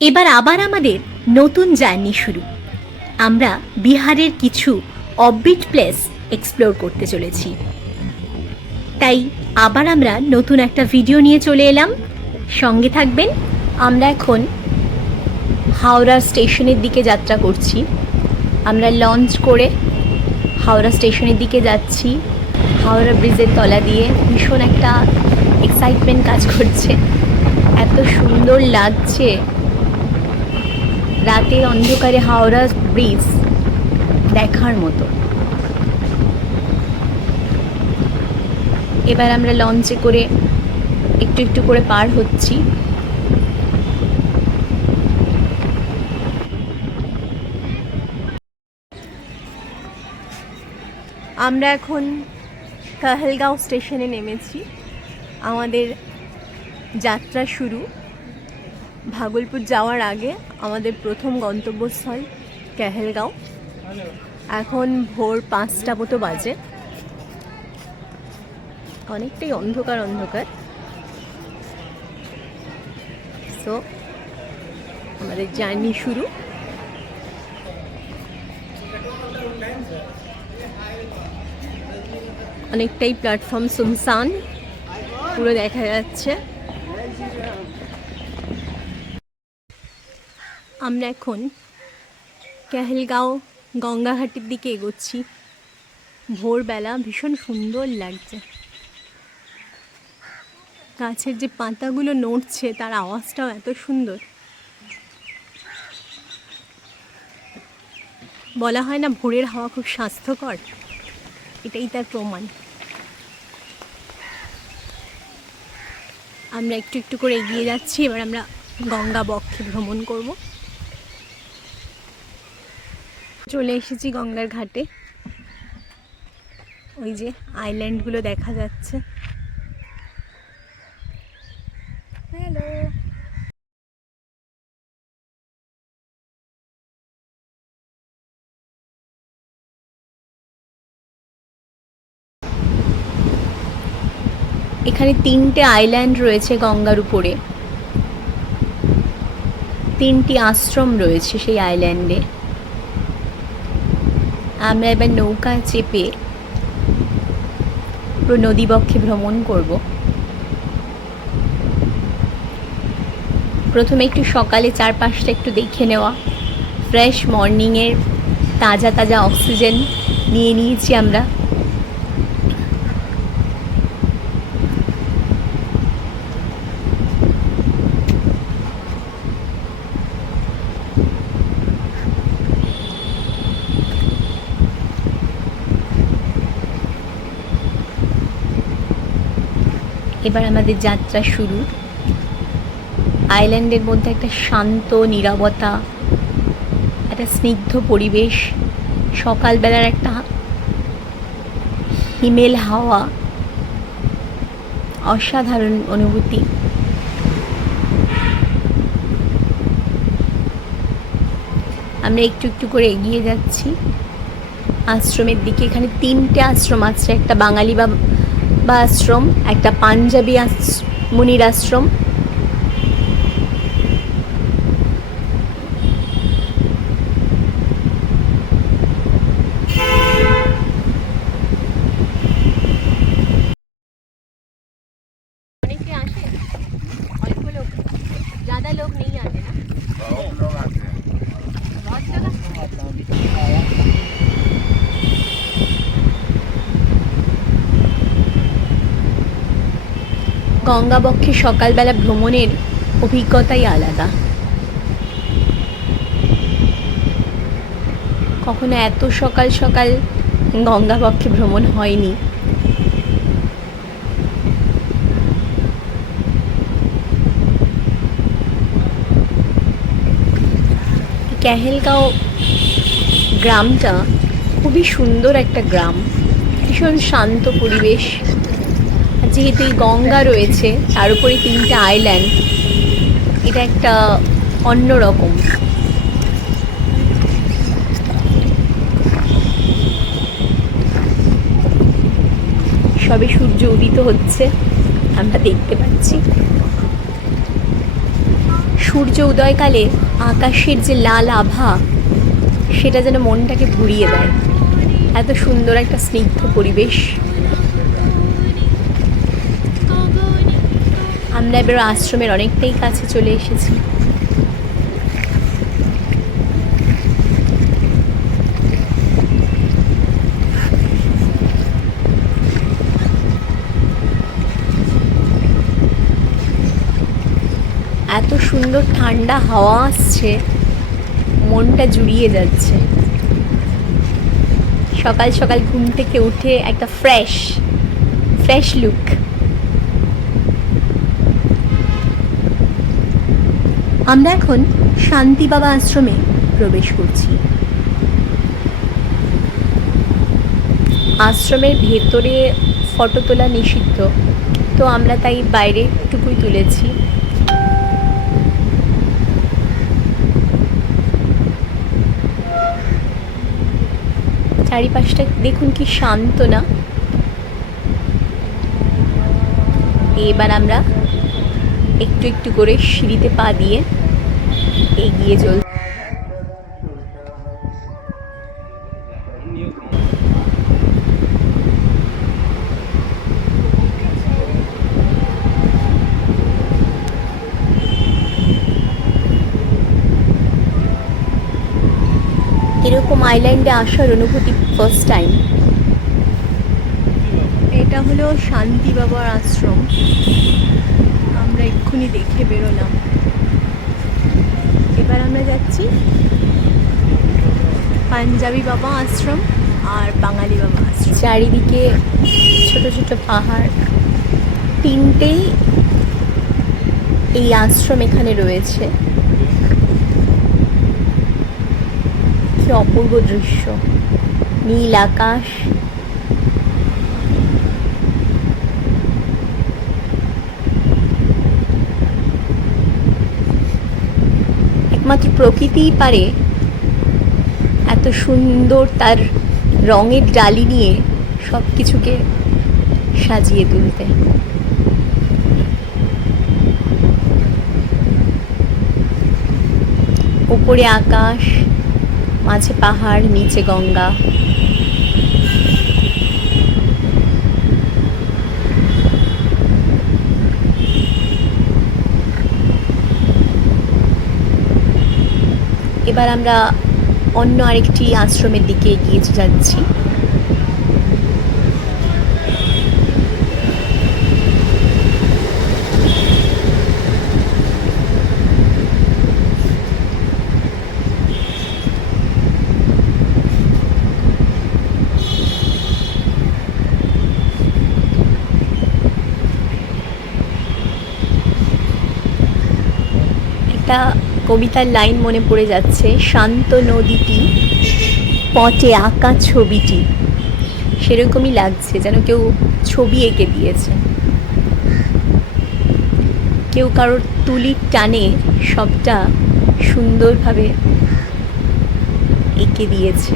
এবার আবার আমাদের নতুন জার্নি শুরু। আমরা বিহারের কিছু অফবিট প্লেস এক্সপ্লোর করতে চলেছি। তাই আবার আমরা নতুন একটা ভিডিও নিয়ে চলে এলাম, সঙ্গে থাকবেন। আমরা এখন হাওড়া স্টেশনের দিকে যাত্রা করছি। আমরা লঞ্চ করে হাওড়া স্টেশনের দিকে যাচ্ছি। হাওড়া ব্রিজের তলা দিয়ে ভীষণ একটা এক্সাইটমেন্ট কাজ করছে, এত সুন্দর লাগছে। রাতের অন্ধকারে হাওড়া ব্রিজ দেখার মতো। এবার আমরা লঞ্চে করে একটু একটু করে পার হচ্ছি। আমরা এখন কাহেলগাঁও স্টেশনে নেমেছি। আমাদের যাত্রা শুরু। ভাগলপুর যাওয়ার আগে আমাদের প্রথম গন্তব্যস্থল কাহেলগাঁও। এখন ভোর 5টা মতো বাজে, অনেকটাই অন্ধকার অন্ধকার। সো আমাদের জার্নি শুরু। অনেকটাই প্ল্যাটফর্ম সুনসান, পুরো দেখা যাচ্ছে। আমরা এখন কাহেলগাঁও গঙ্গাঘাটের দিকে এগোচ্ছি। ভোরবেলা ভীষণ সুন্দর লাগছে। গাছের যে পাতাগুলো নড়ছে তার আওয়াজটাও এত সুন্দর। বলা হয় না ভোরের হাওয়া খুব স্বাস্থ্যকর, এটাই তার প্রমাণ। আমরা একটু একটু করে এগিয়ে যাচ্ছি। এবার আমরা গঙ্গা বক্ষে ভ্রমণ করব। চলে এসেছি গঙ্গার ঘাটে। ওই যে আইল্যান্ডগুলো দেখা যাচ্ছে। হ্যালো। এখানে 3টে আইল্যান্ড রয়েছে গঙ্গার উপরে। 3টি আশ্রম রয়েছে সেই আইল্যান্ডে। আমরা এবার নৌকা চেপে পুরো নদীবক্ষে ভ্রমণ করব। প্রথমে একটু সকালে চারপাশটা একটু দেখে নেওয়া। ফ্রেশ মর্নিংয়ের তাজা তাজা অক্সিজেন নিয়ে নিয়েছি আমরা। এবার আমাদের যাত্রা শুরু। আইল্যান্ডের মধ্যে একটা শান্ত নীরবতা, একটা স্নিগ্ধ পরিবেশ, সকালবেলার একটা হিমেল হাওয়া, অসাধারণ অনুভূতি। আমরা একটু একটু করে এগিয়ে যাচ্ছি আশ্রমের দিকে। এখানে 3টে আশ্রম আছে, একটা বাঙালি বা আশ্রম, একটা পাঞ্জাবি মুনির আশ্রম। অনেকে আসে, অল্প লোক, ज़्यादा लोग नहीं आते ना। बहुत लोग आते हैं, बहुत जगह। গঙ্গাবক্ষে সকালবেলা ভ্রমণের অভিজ্ঞতাই আলাদা। কখনো এত সকাল সকাল গঙ্গাবক্ষে ভ্রমণ হয়নি। কাহেলগাঁও গ্রামটা খুবই সুন্দর একটা গ্রাম, ভীষণ শান্ত পরিবেশ। যেহেতু এই গঙ্গা রয়েছে, তার উপরে 3টে আইল্যান্ড, এটা একটা অন্যরকম। সবে সূর্য উদিত হচ্ছে, আমরা দেখতে পাচ্ছি। সূর্য উদয়কালে আকাশের যে লাল আভা, সেটা যেন মনটাকে ভরিয়ে দেয়। এত সুন্দর একটা স্নিগ্ধ পরিবেশ। আমরা এবার আশ্রমের অনেকটাই কাছে চলে এসেছি। এত সুন্দর ঠান্ডা হাওয়া আসছে, মনটা জুড়িয়ে যাচ্ছে। সকাল সকাল ঘুম থেকে উঠে একটা ফ্রেশ লুক। আমরা এখন শান্তি বাবা আশ্রমে প্রবেশ করছি। আশ্রমের ভেতরে ফটো তোলা নিষিদ্ধ, তো আমরা তাই বাইরে টুকুই তুলেছি। চারিপাশটা দেখুন কি শান্ত না। এবার আমরা একটু একটু করে সিঁড়িতে পা দিয়ে এগিয়ে চল। এরকম আইল্যান্ডে আসার অনুভূতি ফার্স্ট টাইম। এটা হলো শান্তি বাবার আশ্রম। আমরা এক্ষুনি দেখে বেরোলাম। এবার আমরা যাচ্ছি পাঞ্জাবি বাবা আশ্রম আর বাঙালি বাবা আশ্রম। চারিদিকে ছোট ছোট পাহাড়, তিনটেই এই আশ্রম এখানে রয়েছে। কি অপূর্ব দৃশ্য, নীল আকাশ, একমাত্র প্রকৃতিই পারে এত সুন্দর তার রঙের ডালি নিয়ে সব কিছুকে সাজিয়ে তুলতে। উপরে আকাশ, মাঝে পাহাড়, নিচে গঙ্গা। এবার আমরা অন্য আরেকটি আশ্রমের দিকে এগিয়ে যাচ্ছি। একটা কবিতার লাইন মনে পড়ে যাচ্ছে, শান্ত নদীটি পটে আঁকা ছবিটি। সেরকমই লাগছে, যেন কেউ ছবি এঁকে দিয়েছে, কেউ কারোর তুলির টানে সবটা সুন্দরভাবে এঁকে দিয়েছে।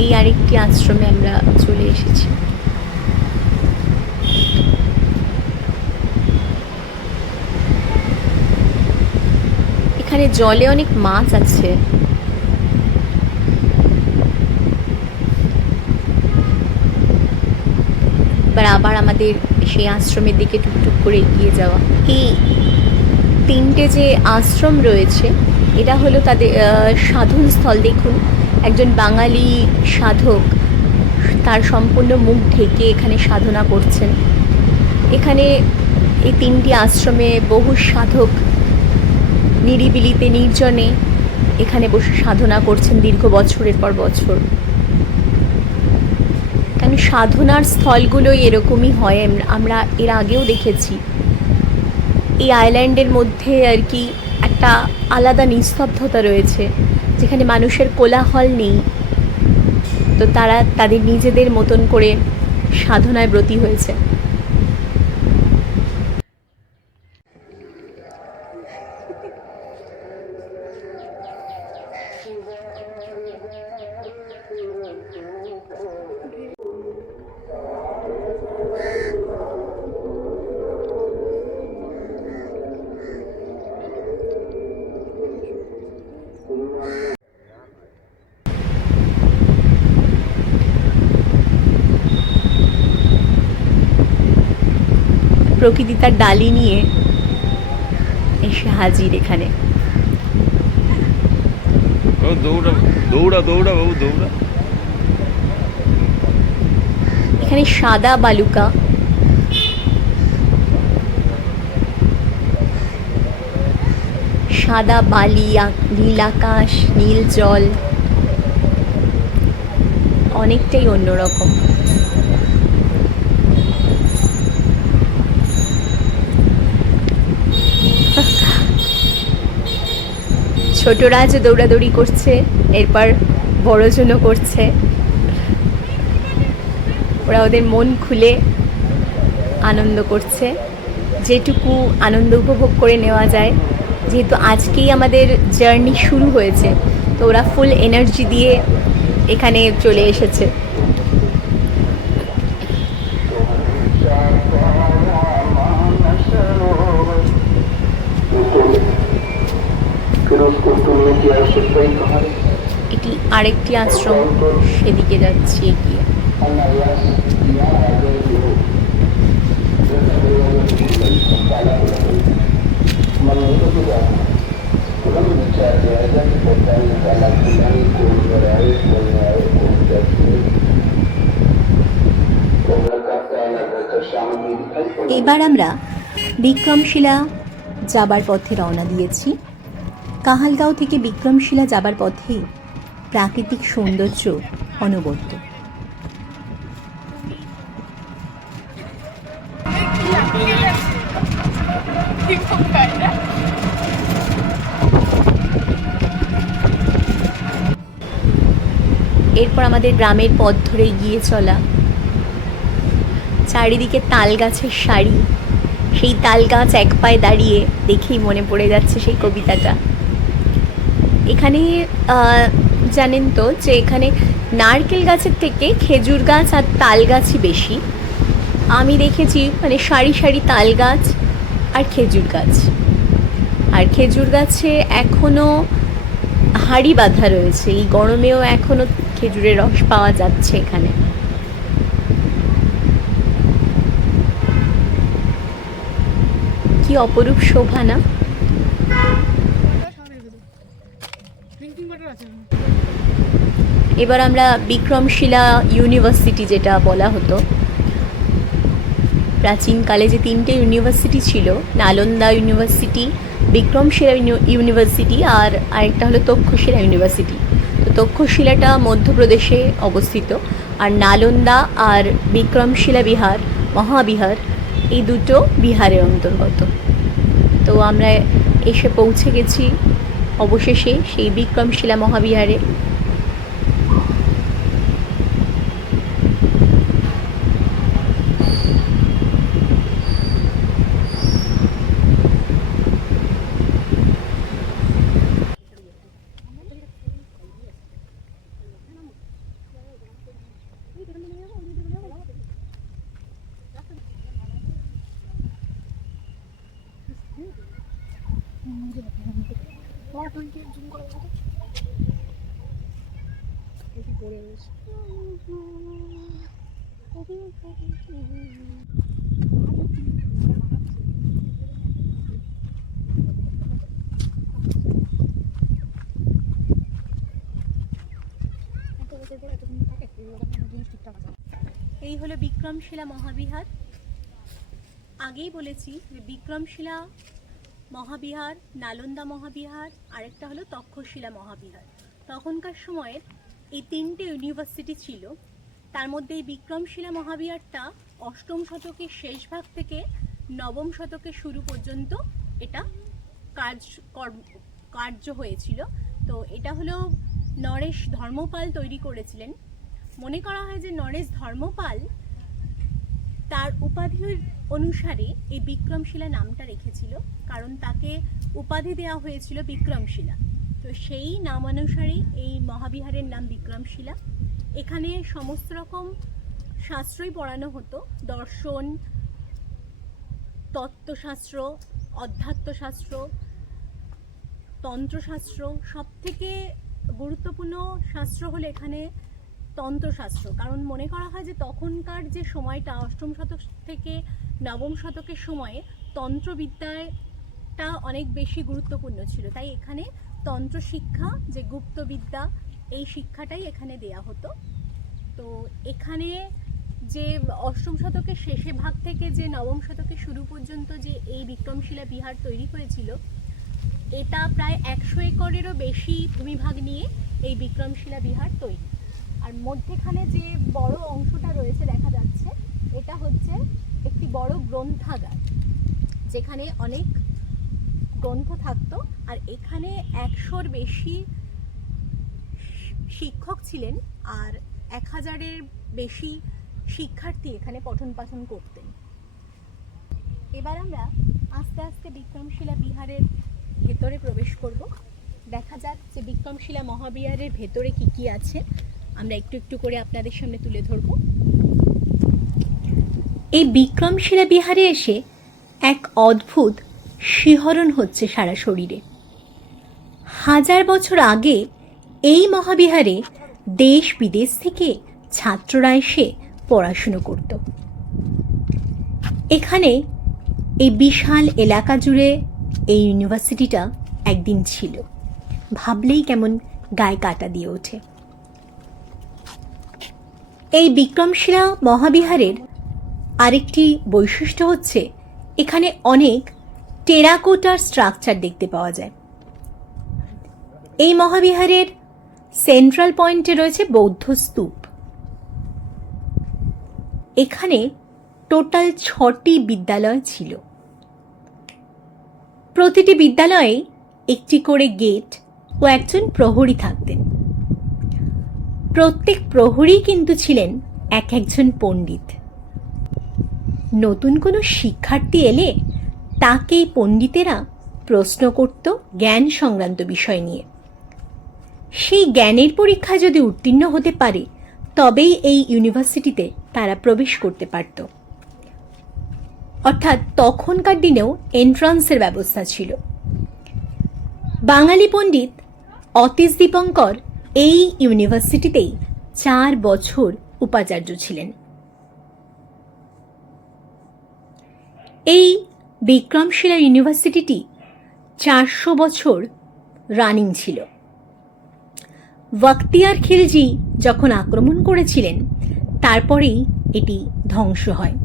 এই আরেকটি আশ্রমে আমরা চলে এসেছি। এখানে জলে অনেক মাছ আছে। এবার আবার আমাদের সেই আশ্রমের দিকে টুকটুক করে এগিয়ে যাওয়া। এই তিনটে যে আশ্রম রয়েছে, এটা হলো তাদের সাধন স্থল। দেখুন, একজন বাঙালি সাধক তার সম্পূর্ণ মুখ ঢেকে এখানে সাধনা করছেন। এখানে এই তিনটি আশ্রমে বহু সাধক নিরিবিলিতে নির্জনে এখানে বসে সাধনা করছেন দীর্ঘ বছরের পর বছর। কেন সাধনার স্থলগুলোই এরকমই হয়, আমরা এর আগেও দেখেছি। এই আইল্যান্ডের মধ্যে আর কি একটা আলাদা নিস্তব্ধতা রয়েছে, যেখানে মানুষের কোলাহল নেই। তো তারা তাদের নিজেদের মতন করে সাধনায় ব্রতী হয়েছে। প্রকৃতি তার ডালি নিয়ে এসে হাজির এখানে। দৌড়া দৌড়া দৌড়া বাবু দৌড়া। এখানে সাদা বালুকা, সাদা বালি, নীল আকাশ, নীল জল, অনেকটাই অন্যরকম। ছোটরা যে দৌড়াদৌড়ি করছে, এরপর বড়জনও করছে। ওরা ওদের মন খুলে আনন্দ করছে, যেটুকু আনন্দ উপভোগ করে নেওয়া যায়। যেহেতু আজকেই আমাদের জার্নি শুরু হয়েছে, তো ওরা ফুল এনার্জি দিয়ে এখানে চলে এসেছে। এটি আরেকটি আশ্রম, সেদিকে যাচ্ছি এগিয়ে। এবার আমরা বিক্রমশিলা যাবার পথে রওনা দিয়েছি। কাহালগাঁও থেকে বিক্রমশিলা যাবার পথে প্রাকৃতিক সৌন্দর্য অনবদ্য। এরপর আমাদের গ্রামের পথ ধরে গিয়ে চলা, চারিদিকে তাল গাছের সারি, সেই তাল গাছ এক পায়ে দাঁড়িয়ে দেখেই মনে পড়ে যাচ্ছে সেই কবিতাটা। এখানে জানেন তো যে এখানে নারকেল গাছের থেকে খেজুর গাছ আর তাল গাছই বেশি। আমি দেখেছি মানে সারি সারি তাল গাছ আর খেজুর গাছ, আর খেজুর গাছে এখনও হাঁড়ি বাঁধা রয়েছে। এই গরমেও এখনও খেজুরের রস পাওয়া যাচ্ছে এখানে। কি অপরূপ শোভা না! এবার আমরা বিক্রমশিলা ইউনিভার্সিটি, যেটা বলা হতো প্রাচীনকালে যে তিনটে ইউনিভার্সিটি ছিল, নালন্দা ইউনিভার্সিটি, বিক্রমশিলা ইউনিভার্সিটি আর আরেকটা হলো তক্ষশিলা ইউনিভার্সিটি। তো তক্ষশিলাটা মধ্যপ্রদেশে অবস্থিত, আর নালন্দা আর বিক্রমশিলা বিহার, মহাবিহার, এই দুটো বিহারের অন্তর্গত। তো আমরা এসে পৌঁছে গেছি অবশেষে সেই বিক্রমশিলা মহাবিহারে। এই হলো বিক্রমশিলা মহাবিহার। আগেই বলেছি যে বিক্রমশিলা মহাবিহার, নালন্দা মহাবিহার, আরেকটা হলো তক্ষশিলা মহাবিহার। তখনকার সময়ের এই তিনটে ইউনিভার্সিটি ছিল। তার মধ্যে এই বিক্রমশিলা মহাবিহারটা অষ্টম শতকের শেষ ভাগ থেকে নবম শতকের শুরু পর্যন্ত এটা কার্য হয়েছিল। তো এটা হলো নরেশ ধর্মপাল তৈরি করেছিলেন। মনে করা হয় যে নরেশ ধর্মপাল তার উপাধির অনুসারে এই বিক্রমশিলা নামটা রেখেছিল, কারণ তাকে উপাধি দেওয়া হয়েছিল বিক্রমশিলা। তো সেই নাম অনুসারে এই মহাবিহারের নাম বিক্রমশিলা। এখানে সমস্ত রকম শাস্ত্রই পড়ানো হতো, দর্শন, তত্ত্বশাস্ত্র, অধ্যাত্মশাস্ত্র, তন্ত্রশাস্ত্র। সবথেকে গুরুত্বপূর্ণ শাস্ত্র হলো এখানে তন্ত্রশাস্ত্র, কারণ মনে করা হয় যে তখনকার যে সময়টা অষ্টম শতক থেকে নবম শতকের সময়ে তন্ত্রবিদ্যাটা অনেক বেশি গুরুত্বপূর্ণ ছিল, তাই এখানে তন্ত্র শিক্ষা, যে গুপ্তবিদ্যা, এই শিক্ষাটাই এখানে দেয়া হতো। তো এখানে যে অষ্টম শতকের শেষে ভাগ থেকে যে নবম শতকের শুরু পর্যন্ত যে এই বিক্রমশিলা বিহার তৈরি হয়েছিল, এটা প্রায় 100 একরেরও বেশি ভূমিভাগ নিয়ে এই বিক্রমশিলা বিহার তৈরি। আর মধ্যেখানে যে বড় অংশটা রয়েছে দেখা যাচ্ছে, এটা হচ্ছে একটি বড় গ্রন্থাগার, যেখানে অনেক গ্রন্থ থাকতো। আর এখানে 100-র বেশি শিক্ষক ছিলেন, আর 1000-এর বেশি শিক্ষার্থী এখানে পঠন পাঠন করতেন। এবার আমরা আস্তে আস্তে বিক্রমশিলা বিহারের ভেতরে প্রবেশ করব। দেখা যাক যে বিক্রমশিলা মহাবিহারের ভেতরে কি কি আছে, আমরা একটু একটু করে আপনাদের সামনে তুলে ধরব। এই বিক্রমশিলা বিহারে এসে এক অদ্ভুত শিহরণ হচ্ছে সারা শরীরে। 1000 বছর আগে এই মহাবিহারে দেশ বিদেশ থেকে ছাত্ররা এসে পড়াশুনো করত। এখানে এই বিশাল এলাকা জুড়ে এই ইউনিভার্সিটিটা একদিন ছিল, ভাবলেই কেমন গায়ে কাটা দিয়ে ওঠে। এই বিক্রমশিলা মহাবিহারের আরেকটি বৈশিষ্ট্য হচ্ছে এখানে অনেক টেরাকোটার স্ট্রাকচার দেখতে পাওয়া যায়। এই মহাবিহারের সেন্ট্রাল পয়েন্টে রয়েছে বৌদ্ধ স্তূপ। এখানে টোটাল 6টি বিদ্যালয় ছিল। প্রতিটি বিদ্যালয়ে একটি করে গেট ও একজন প্রহরী থাকতেন। প্রত্যেক প্রহরী কিন্তু ছিলেন একজন পণ্ডিত। নতুন কোনো শিক্ষার্থী এলে তাকেই পণ্ডিতেরা প্রশ্ন করত জ্ঞান সংক্রান্ত বিষয় নিয়ে। সেই জ্ঞানের পরীক্ষা যদি উত্তীর্ণ হতে পারে, তবেই এই ইউনিভার্সিটিতে তারা প্রবেশ করতে পারত। অর্থাৎ তখনকার দিনেও এন্ট্রান্সের ব্যবস্থা ছিল। বাঙালি পণ্ডিত অতীশ দীপঙ্কর এই ইউনিভার্সিটিতেই 4 বছর উপাচার্য ছিলেন। এই বিক্রমশিলা ইউনিভার্সিটিটি 400 বছর রানিং ছিল। বখতিয়ার খিলজি যখন আক্রমণ করেছিলেন, তারপরেই এটি ধ্বংস হয়।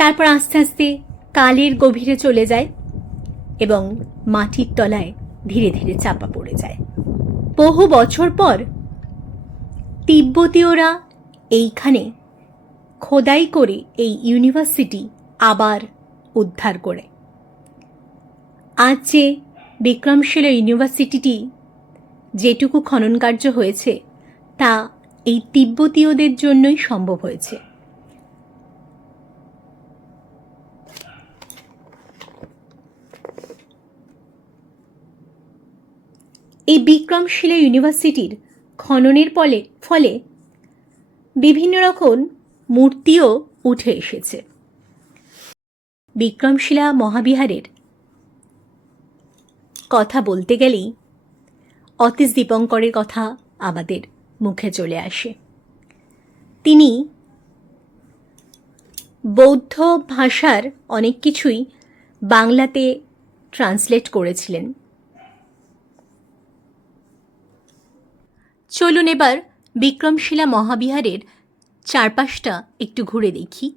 তারপর আস্তে আস্তে কালের গভীরে চলে যায় এবং মাটির তলায় ধীরে ধীরে চাপা পড়ে যায়। বহু বছর পর তিব্বতীয়রা এইখানে খোদাই করে এই ইউনিভার্সিটি আবার উদ্ধার করে। আজ যে বিক্রমশিলা ইউনিভার্সিটিটি যেটুকু খনন কার্য হয়েছে, তা এই তিব্বতীয়দের জন্যই সম্ভব হয়েছে। এই বিক্রমশিলা ইউনিভার্সিটির খননের ফলে বিভিন্ন রকম মূর্তিও উঠে এসেছে। বিক্রমশিলা মহাবিহারের কথা বলতে গেলেই অতীশ দীপঙ্করের কথা আমাদের মুখে চলে আসে। তিনি বৌদ্ধ ভাষার অনেক কিছুই বাংলাতে ট্রান্সলেট করেছিলেন। চলুন এবার বিক্রমশিলা মহাবিহারের চারপাশটা একটু ঘুরে দেখি।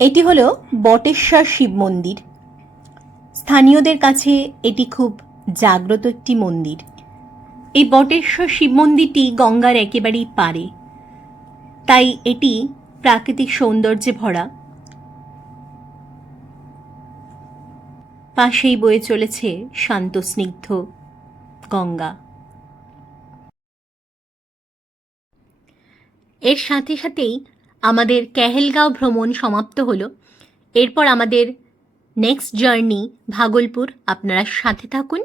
এটি হলো বটেশ্বর শিব মন্দির। স্থানীয়দের কাছে এটি খুব জাগ্রত একটি মন্দির। এই বটেশ্বর শিব মন্দিরটি গঙ্গার একেবারেই পারে, তাই এটি প্রাকৃতিক সৌন্দর্যে ভরা। পাশেই বয়ে চলেছে শান্ত স্নিগ্ধ গঙ্গা। এর সাথে সাথেই আমাদের কেহেলগাঁও ভ্রমণ সমাপ্ত হলো। এরপর আমাদের নেক্সট জার্নি ভাগলপুর। আপনারা সাথে থাকুন।